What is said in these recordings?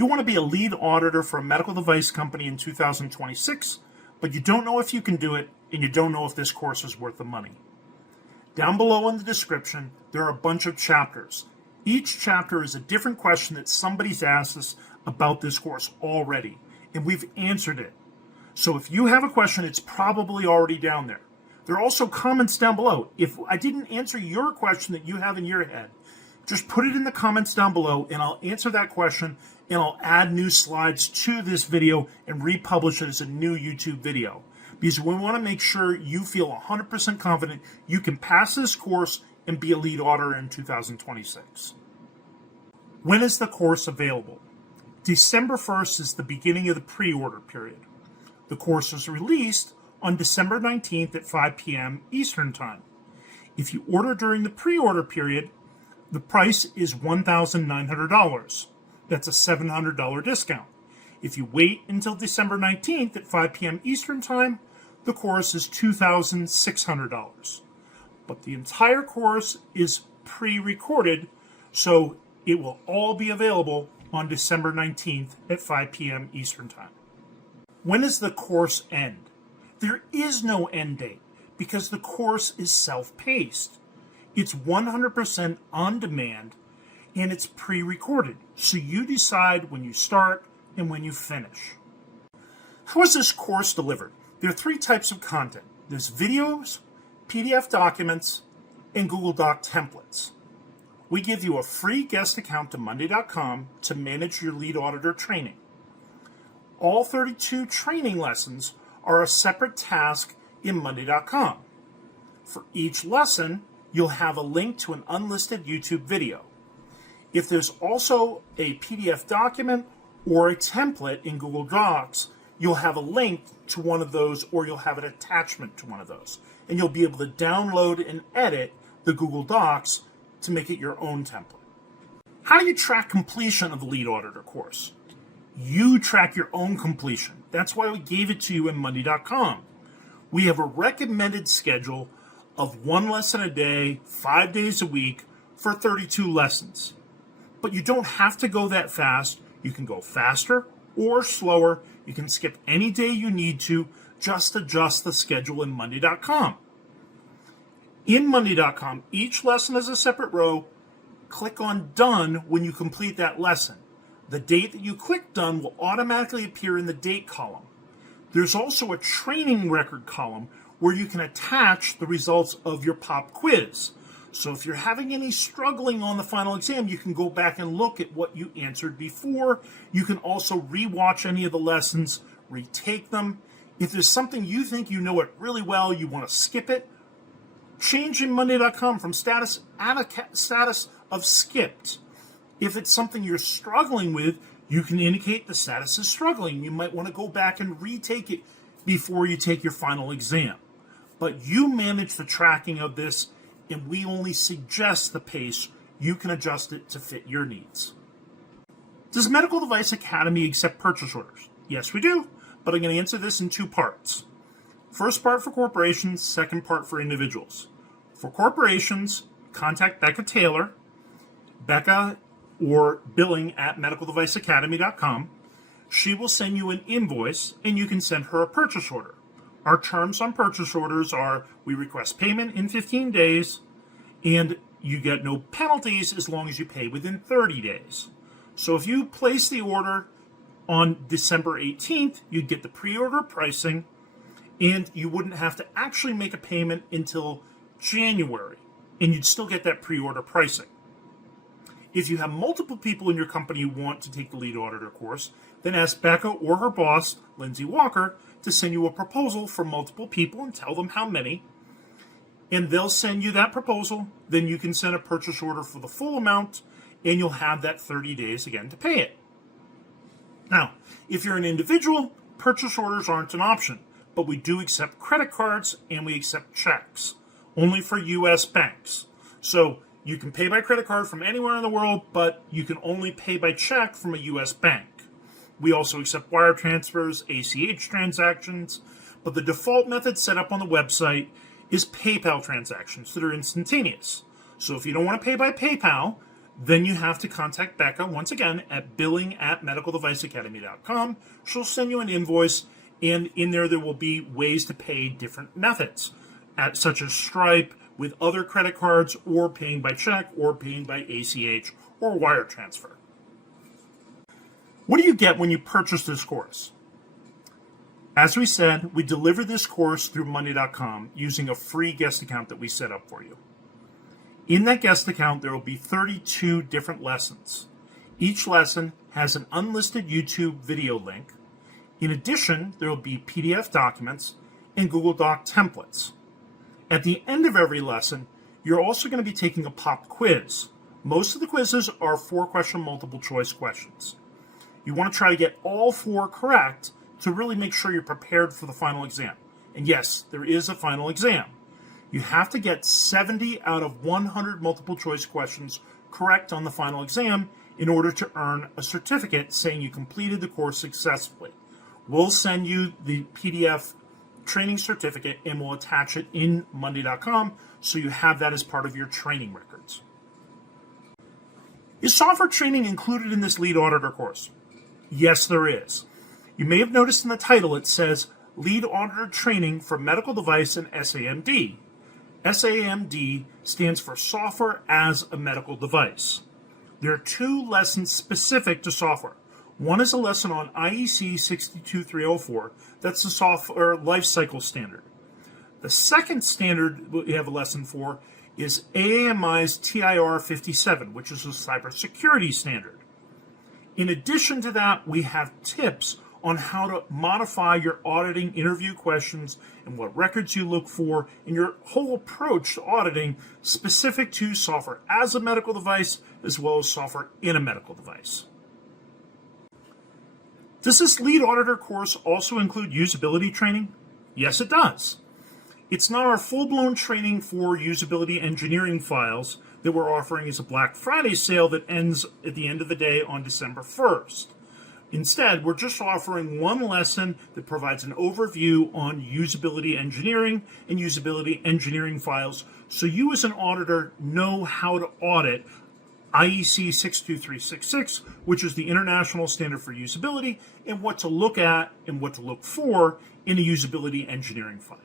You want to be a lead auditor for a medical device company in 2026, but you don't know if you can do it, and you don't know if this course is worth the money. Down below in the description, there are a bunch of chapters. Each chapter is a different question that somebody's asked us about this course already, and we've answered it. So if you have a question, it's probably already down there. There are also comments down below. If I didn't answer your question that you have in your head, just put it in the comments down below and I'll answer that question and I'll add new slides to this video and republish it as a new YouTube video. Because we want to make sure you feel 100% confident you can pass this course and be a lead auditor in 2026. When is the course available? December 1st is the beginning of the pre-order period. The course is released on December 19th at 5 p.m. Eastern Time. If you order during the pre-order period, the price is $1,900. That's a $700 discount. If you wait until December 19th at 5 p.m. Eastern Time, the course is $2,600. But the entire course is pre-recorded, so it will all be available on December 19th at 5 p.m. Eastern Time. When does the course end? There is no end date because the course is self-paced. It's 100% on demand and it's pre-recorded. So you decide when you start and when you finish. How is this course delivered? There are three types of content. There's videos, PDF documents, and Google Doc templates. We give you a free guest account to Monday.com to manage your lead auditor training. All 32 training lessons are a separate task in Monday.com. For each lesson, you'll have a link to an unlisted YouTube video. If there's also a PDF document or a template in Google Docs, you'll have a link to one of those or you'll have an attachment to one of those. And you'll be able to download and edit the Google Docs to make it your own template. How do you track completion of the Lead Auditor course? You track your own completion. That's why we gave it to you in Monday.com. We have a recommended schedule of 1 lesson a day, 5 days a week for 32 lessons. But you don't have to go that fast. You can go faster or slower. You can skip any day you need to. Just adjust the schedule in Monday.com. In Monday.com, each lesson is a separate row. Click on Done when you complete that lesson. The date that you click Done will automatically appear in the date column. There's also a training record column where you can attach the results of your pop quiz. So if you're having any struggling on the final exam, you can go back and look at what you answered before. You can also rewatch any of the lessons, retake them. If there's something you think you know it really well, you want to skip it, change in Monday.com from status, add a status of skipped. If it's something you're struggling with, you can indicate the status is struggling. You might want to go back and retake it before you take your final exam. But you manage the tracking of this, and we only suggest the pace. You can adjust it to fit your needs. Does Medical Device Academy accept purchase orders? Yes, we do, but I'm going to answer this in 2 parts. First part for corporations, second part for individuals. For corporations, contact Becca Taylor, Becca or billing at medicaldeviceacademy.com. She will send you an invoice and you can send her a purchase order. Our terms on purchase orders are we request payment in 15 days and you get no penalties as long as you pay within 30 days. So if you place the order on December 18th, you'd get the pre-order pricing and you wouldn't have to actually make a payment until January and you'd still get that pre-order pricing. If you have multiple people in your company who want to take the Lead Auditor course, then ask Becca or her boss, Lindsay Walker, to send you a proposal for multiple people and tell them how many. And they'll send you that proposal. Then you can send a purchase order for the full amount and you'll have that 30 days again to pay it. Now, if you're an individual, purchase orders aren't an option, but we do accept credit cards and we accept checks, only for U.S. banks. So you can pay by credit card from anywhere in the world, but you can only pay by check from a U.S. bank. We also accept wire transfers, ACH transactions, but the default method set up on the website is PayPal transactions that are instantaneous. So if you don't want to pay by PayPal, Then you have to contact Becca once again at billing@medicaldeviceacademy.com. She'll send you an invoice, and in there will be ways to pay different methods, such as Stripe, with other credit cards, or paying by check, or paying by ACH, or wire transfer. What do you get when you purchase this course? As we said, we deliver this course through Monday.com using a free guest account that we set up for you. In that guest account, there will be 32 different lessons. Each lesson has an unlisted YouTube video link. In addition, there will be PDF documents and Google Doc templates. At the end of every lesson, you're also going to be taking a pop quiz. Most of the quizzes are 4-question multiple choice questions. You want to try to get all 4 correct to really make sure you're prepared for the final exam. And yes, there is a final exam. You have to get 70 out of 100 multiple choice questions correct on the final exam in order to earn a certificate saying you completed the course successfully. We'll send you the PDF training certificate and we'll attach it in Monday.com so you have that as part of your training records. Is software training included in this Lead Auditor course? Yes, there is. You may have noticed in the title it says Lead Auditor Training for Medical Device and SAMD. SAMD stands for Software as a Medical Device. There are 2 lessons specific to software. One is a lesson on IEC 62304, that's the software lifecycle standard. The second standard we have a lesson for is AAMI's TIR 57, which is a cybersecurity standard. In addition to that, we have tips on how to modify your auditing interview questions and what records you look for and your whole approach to auditing specific to software as a medical device as well as software in a medical device. Does this Lead Auditor course also include usability training? Yes, it does. It's not our full-blown training for usability engineering files that we're offering as a Black Friday sale that ends at the end of the day on December 1st. Instead, we're just offering one lesson that provides an overview on usability engineering and usability engineering files so you as an auditor know how to audit IEC 62366, which is the international standard for usability, and what to look at and what to look for in a usability engineering file.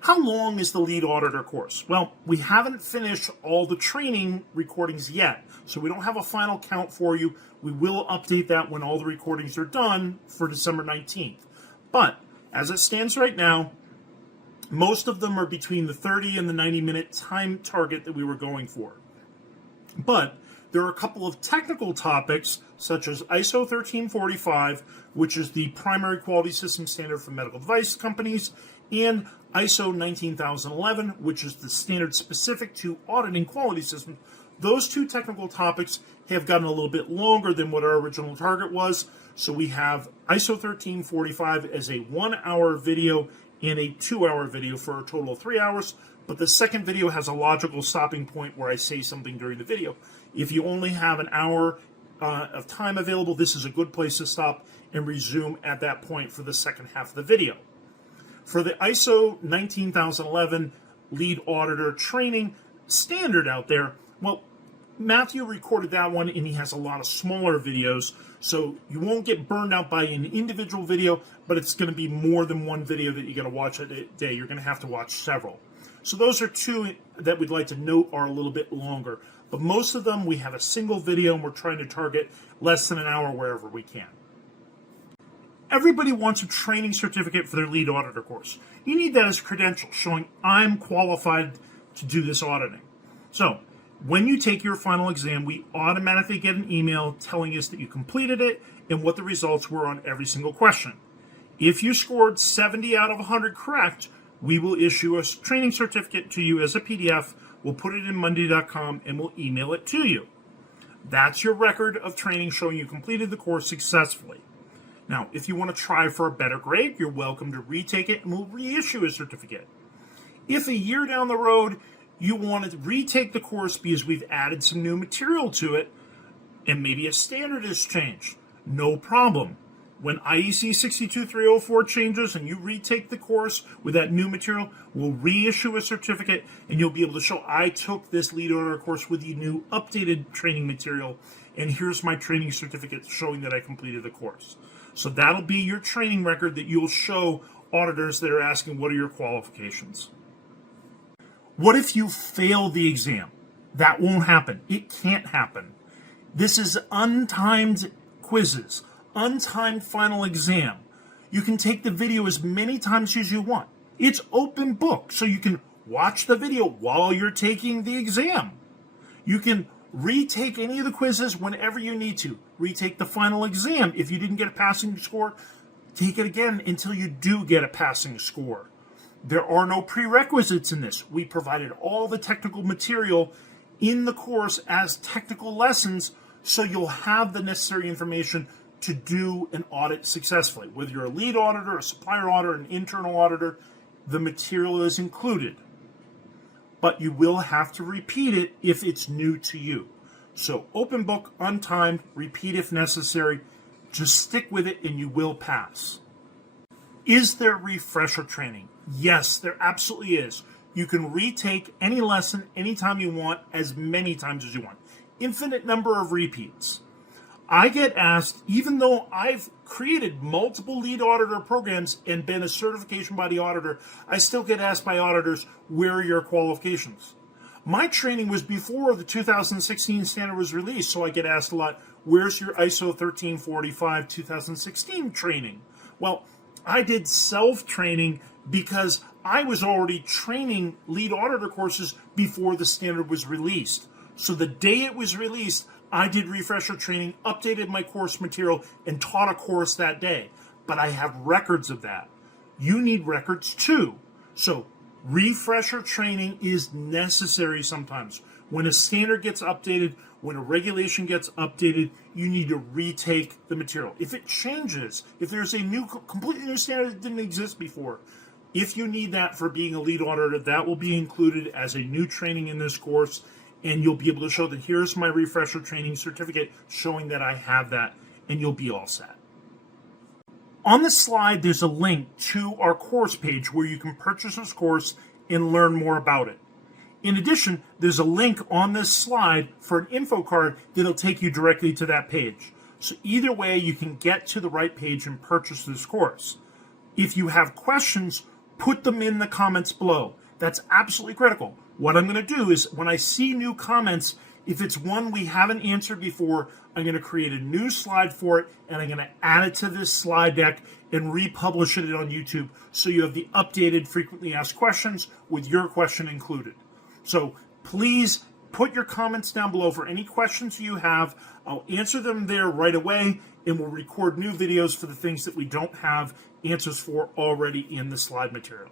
How long is the Lead Auditor course? Well, we haven't finished all the training recordings yet, so we don't have a final count for you. We will update that when all the recordings are done for December 19th. But as it stands right now, most of them are between the 30 and the 90-minute time target that we were going for. But there are a couple of technical topics, such as ISO 1345, which is the primary quality system standard for medical device companies, and ISO 19011, which is the standard specific to auditing quality systems. Those 2 technical topics have gotten a little bit longer than what our original target was. So we have ISO 1345 as a 1-hour video and a 2-hour video for a total of 3 hours. But the second video has a logical stopping point where I say something during the video. If you only have an hour of time available, this is a good place to stop and resume at that point for the second half of the video. For the ISO 19011 Lead Auditor training standard out there, well, Matthew recorded that one and he has a lot of smaller videos, so you won't get burned out by an individual video, but it's going to be more than one video that you're going to watch a day. You're going to have to watch several. So those are 2 that we'd like to note are a little bit longer, but most of them we have a single video and we're trying to target less than an hour wherever we can. Everybody wants a training certificate for their Lead Auditor course. You need that as a credential showing I'm qualified to do this auditing. So when you take your final exam, we automatically get an email telling us that you completed it and what the results were on every single question. If you scored 70 out of 100 correct, we will issue a training certificate to you as a PDF. We'll put it in Monday.com and we'll email it to you. That's your record of training showing you completed the course successfully. Now, if you want to try for a better grade, you're welcome to retake it and we'll reissue a certificate. If a year down the road you want to retake the course because we've added some new material to it and maybe a standard has changed, no problem. When IEC 62304 changes and you retake the course with that new material, we'll reissue a certificate and you'll be able to show I took this lead auditor course with the new updated training material, and here's my training certificate showing that I completed the course. So that'll be your training record that you'll show auditors that are asking what are your qualifications. What if you fail the exam? That won't happen. It can't happen. This is untimed quizzes, untimed final exam. You can take the video as many times as you want. It's open book, so you can watch the video while you're taking the exam. You can retake any of the quizzes whenever you need to. Retake the final exam. If you didn't get a passing score, take it again until you do get a passing score. There are no prerequisites in this. We provided all the technical material in the course as technical lessons, so you'll have the necessary information to do an audit successfully. Whether you're a lead auditor, a supplier auditor, an internal auditor, the material is included. But you will have to repeat it if it's new to you. So open book, untimed, repeat if necessary. Just stick with it and you will pass. Is there refresher training? Yes, there absolutely is. You can retake any lesson anytime you want, as many times as you want. Infinite number of repeats. I get asked, even though I've created multiple lead auditor programs and been a certification body auditor, I still get asked by auditors, where are your qualifications? My training was before the 2016 standard was released, so I get asked a lot, where's your ISO 1345 2016 training? Well, I did self-training because I was already training lead auditor courses before the standard was released. So the day it was released, I did refresher training, updated my course material, and taught a course that day. But I have records of that. You need records too. So refresher training is necessary sometimes. When a standard gets updated, when a regulation gets updated, you need to retake the material. If it changes, if there's a new, completely new standard that didn't exist before, if you need that for being a lead auditor, that will be included as a new training in this course, and you'll be able to show that here's my refresher training certificate showing that I have that, and you'll be all set. On the slide, there's a link to our course page where you can purchase this course and learn more about it. In addition, there's a link on this slide for an info card that'll take you directly to that page. So either way, you can get to the right page and purchase this course. If you have questions, put them in the comments below. That's absolutely critical. What I'm going to do is when I see new comments, if it's one we haven't answered before, I'm going to create a new slide for it, and I'm going to add it to this slide deck and republish it on YouTube so you have the updated frequently asked questions with your question included. So please put your comments down below for any questions you have. I'll answer them there right away, and we'll record new videos for the things that we don't have answers for already in the slide material.